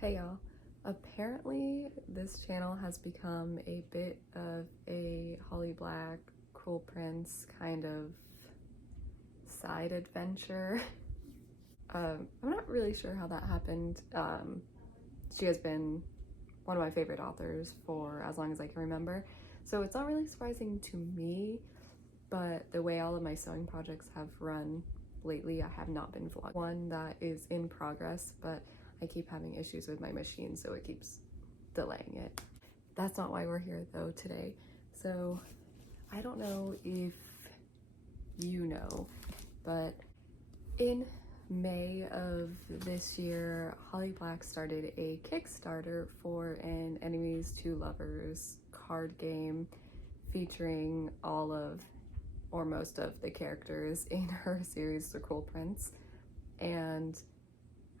Hey y'all, apparently this channel has become a bit of a Holly Black, Cruel Prince kind of side adventure. I'm not really sure how that happened. She has been one of my favorite authors for as long as I can remember, so it's not really surprising to me, but the way all of my sewing projects have run lately, I have not been vlogging. One that is in progress, but I keep having issues with my machine, so it keeps delaying it. That's not why we're here though today. So I don't know if you know, but in May of this year, Holly Black started a Kickstarter for an Enemies to Lovers card game featuring all of or most of the characters in her series, The Cruel Prince. And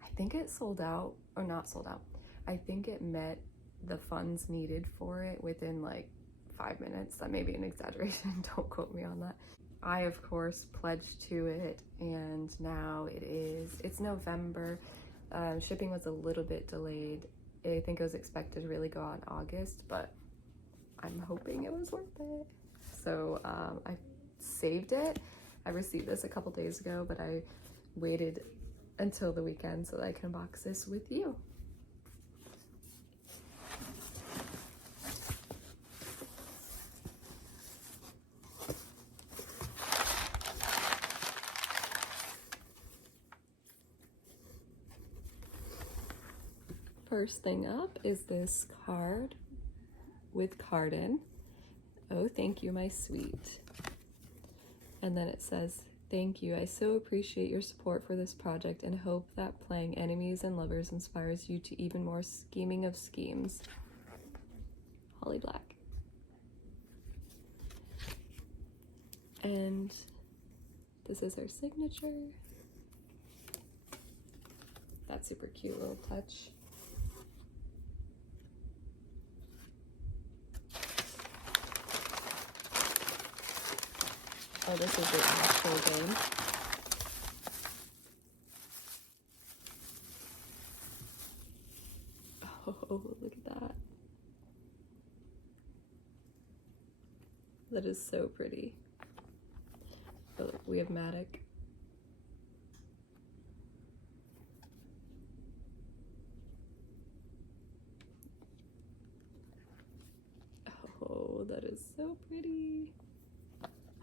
I think it sold out, or not sold out. I think it met the funds needed for it within like 5 minutes. That may be an exaggeration, don't quote me on that. I, of course, pledged to it, and now it's November. Shipping was a little bit delayed. I think it was expected to really go out in August, but I'm hoping it was worth it. So I saved it. I received this a couple days ago, but I waited until the weekend so that I can unbox this with you. First thing up is this card with cardin. Oh, thank you, my sweet. And then it says, "Thank you. I so appreciate your support for this project and hope that playing Enemies and Lovers inspires you to even more scheming of schemes. Holly Black." And this is her signature. That super cute little touch. Oh, this is the actual game. Oh, look at that. That is so pretty. Oh, we have Matic. Oh, that is so pretty.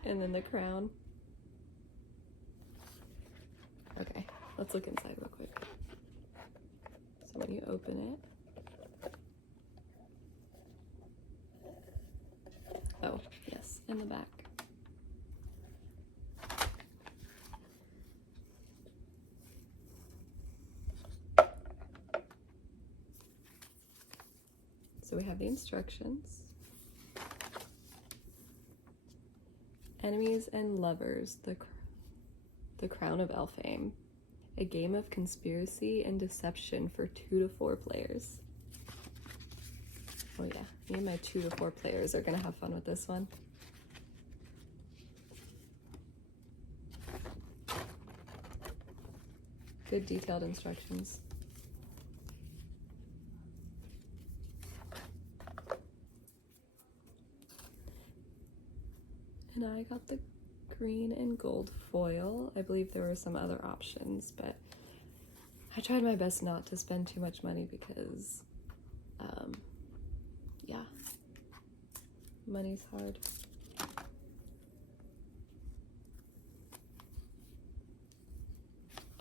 And then the crown. Okay, let's look inside real quick. So when you open it, oh yes, in the back. So we have the instructions. Enemies and Lovers, the Crown of Elfhame. A game of conspiracy and deception for 2 to 4 players. Oh yeah, me and my 2 to 4 players are gonna have fun with this one. Good detailed instructions. And I got the green and gold foil. I believe there were some other options, but I tried my best not to spend too much money because, yeah, money's hard.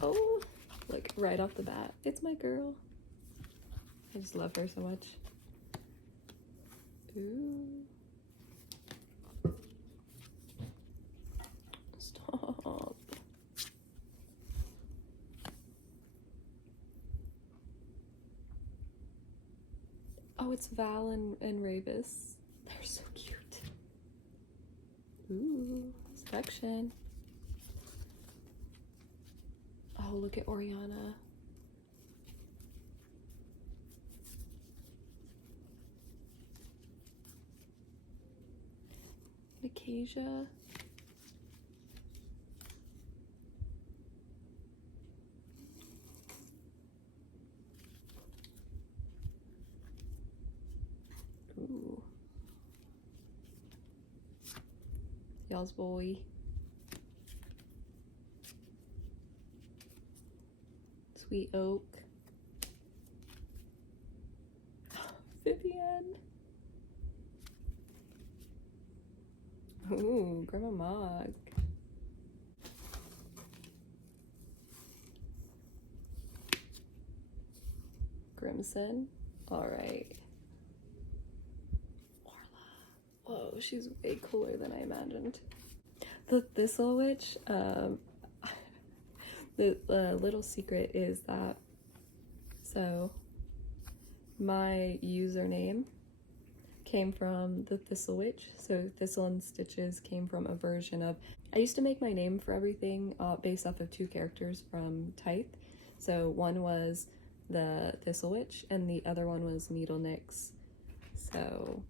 Oh, like right off the bat, it's my girl. I just love her so much. Ooh. Stop. Oh, it's Val and Ravis. They're so cute. Ooh, section. Oh, look at Oriana. Acacia. y'all's boy. Sweet Oak. Vivian. Ooh, Grandma Mog. Grimson. Alright. Whoa, she's way cooler than I imagined. The Thistle Witch, the little secret is that, so my username came from the Thistle Witch. So Thistle and Stitches came from a version of, I used to make my name for everything based off of 2 characters from Tithe. So one was the Thistle Witch and the other one was Needle Nix. So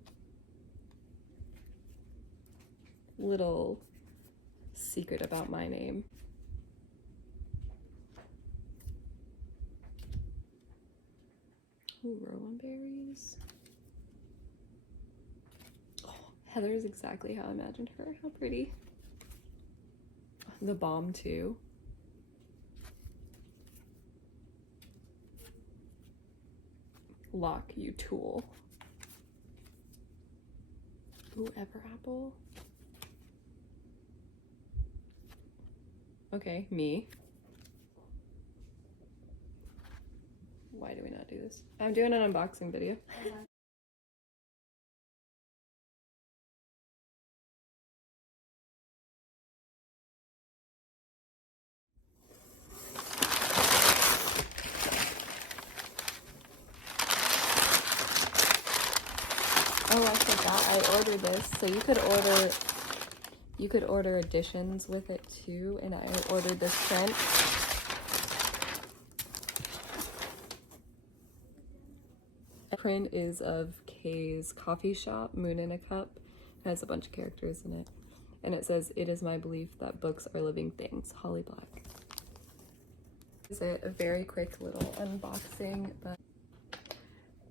little secret about my name. Ooh, Rowan berries. Oh, Heather is exactly how I imagined her. How pretty. The bomb too. Lock you tool. Ooh, Ever Apple. Okay, me. Why do we not do this? I'm doing an unboxing video. Oh, I forgot I ordered this. So you could order editions with it too, and I ordered this print. The print is of Kay's coffee shop, Moon in a Cup. It has a bunch of characters in it. And it says, "It is my belief that books are living things." Holly Black. This is a very quick little unboxing, but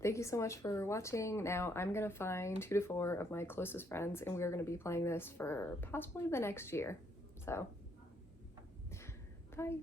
thank you so much for watching. Now I'm gonna find 2 to 4 of my closest friends and we are gonna be playing this for possibly the next year. So, bye.